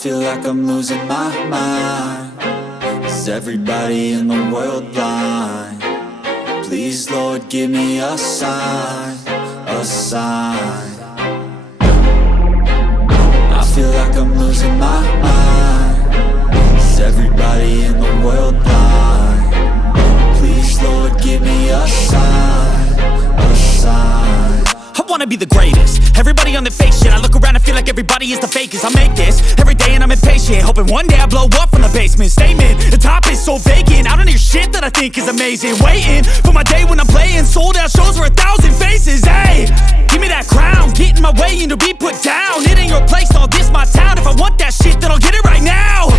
feel like I'm losing my mind. Is everybody in the world blind? Please, Lord, give me a sign, a sign. I feel like I'm losing my mind. Is everybody in the world blind? Please, Lord, give me a sign, a sign. I wanna be the greatest. Everybody on the fake shit. I look around and feel like everybody is the fakest. I make this every day and I'm impatient, hoping one day I blow up from the basement. Statement, the top is so vacant. I don't hear shit that I think is amazing. Waiting for my day when I'm playing sold out shows for 1,000 faces. Hey, give me that crown, get in my way and to be put down. It ain't your place, all this my town. If I want that shit, then I'll get it right now.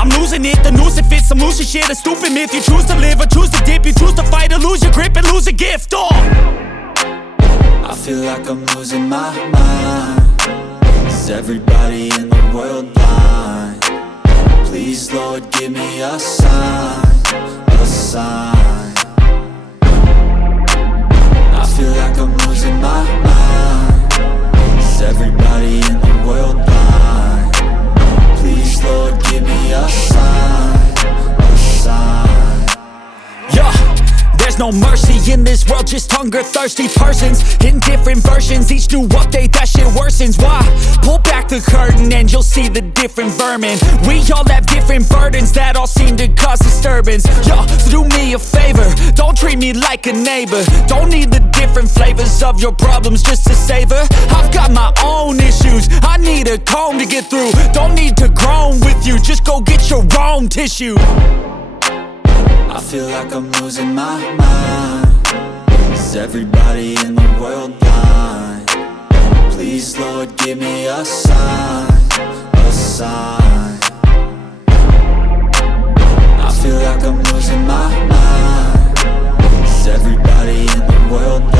I'm losing it, the noose it fits. I'm losing shit, a stupid myth. You choose to live or choose to dip. You choose to fight or lose your grip and lose a gift. I feel like I'm losing my mind. Is everybody in the world blind? Please, Lord, give me a sign, a sign. I feel like I'm losing my mind. Is everybody in the world blind? Please, Lord, give me a sign, a sign. Yeah. There's no mercy in this world, just hunger-thirsty persons in different versions. Each new update, that shit worsens. Why? Pull back the curtain and you'll see the different vermin. We all have different burdens that all seem to cause disturbance. Yo, so do me a favor, don't treat me like a neighbor. Don't need the different flavors of your problems just to savor. I've got my own issues, I need a comb to get through. Don't need to groan with you, just go get your own tissue. I feel like I'm losing my mind. Is everybody in the world blind? Please, Lord, give me a sign, a sign. I feel like I'm losing my mind. Is everybody in the world blind?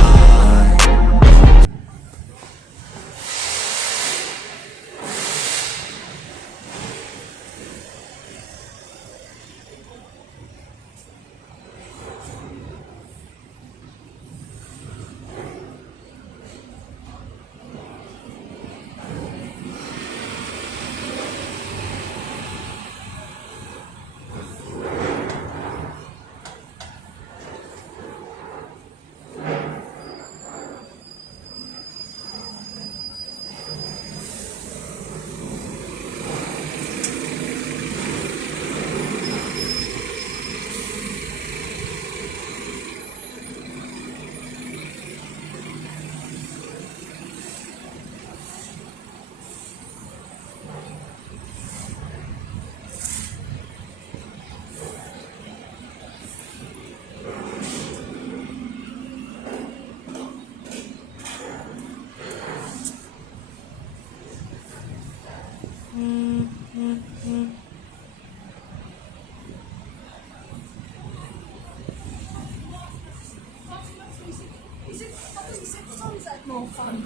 More fun.